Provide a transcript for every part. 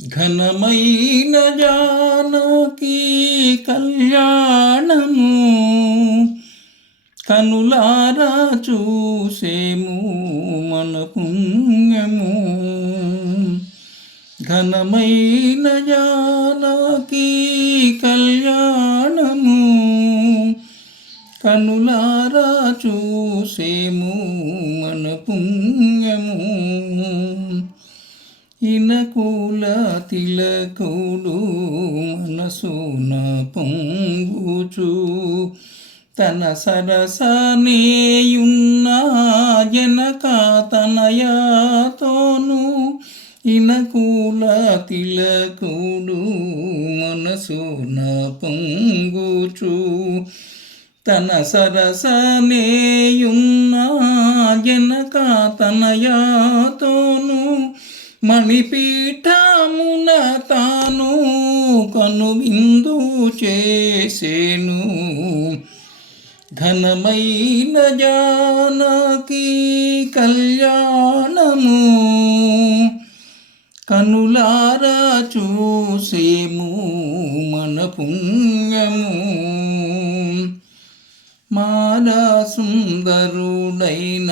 ఘనమైన జానకి కళ్యాణము కనులారా చూసేము మన పుణ్యము. ఘనమైన జానకి కళ్యాణము కనులారా చూసేము మన పుణ్యము. ఇనకుల తిలకుడు మనసున పొంగుచు తన సరసనేయున్న జనక తనయతోను. ఇనకుల తిలకుడు మనసున పొంగుచు తన సరసనేయున్న జనక తనయతోను. మణిపీఠమున తాను కనువిందు చేసేను. ఘనమైన జానకి కళ్యాణము కనులారా చూసేము మన పుణ్యము. మారా సుందరుడైన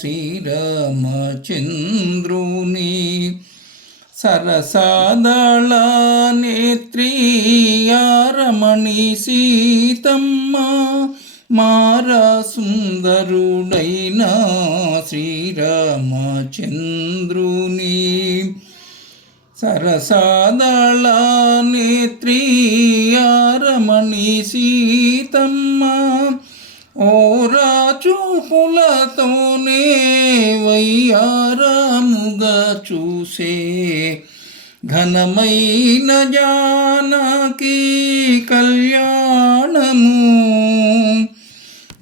శ్రీరామచంద్రుని సరసాదళ నేత్రియరమణి సీతమ్మ. మారా సుందరుడైన శ్రీరామచంద్రుని సరసాదళ నేత్రియరమణి సీతమ్మ. ఓరా చూపులతోనే వయ్యారముగా చూసే ఘనమైన జానకి కళ్యాణము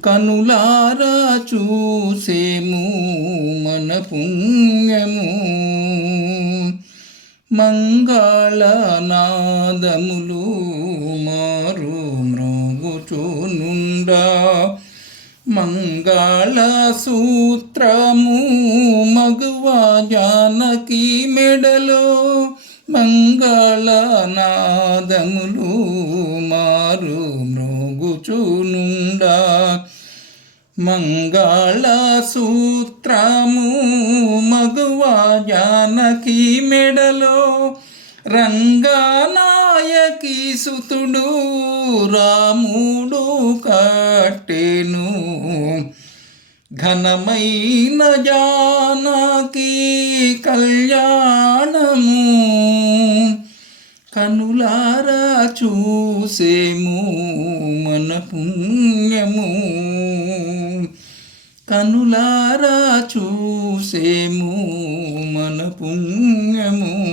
కనులారా చూసేము మన పుణ్యము. మంగళనాదములు మారు మ్రోగుచునుండా మంగళ సూత్రము మగువ జానకి మెడలో. మంగళనాదములు మారు మ్రోగుచునుండా మంగళ సూత్రము మగువ జానకి మెడలో. రంగనాయకి సుతుడు రాముడు కట్టెను. ఘనమైన జానకి కళ్యాణము కనులారా చూసేము మన పుణ్యము. కనులారా చూసేము మన పుణ్యము.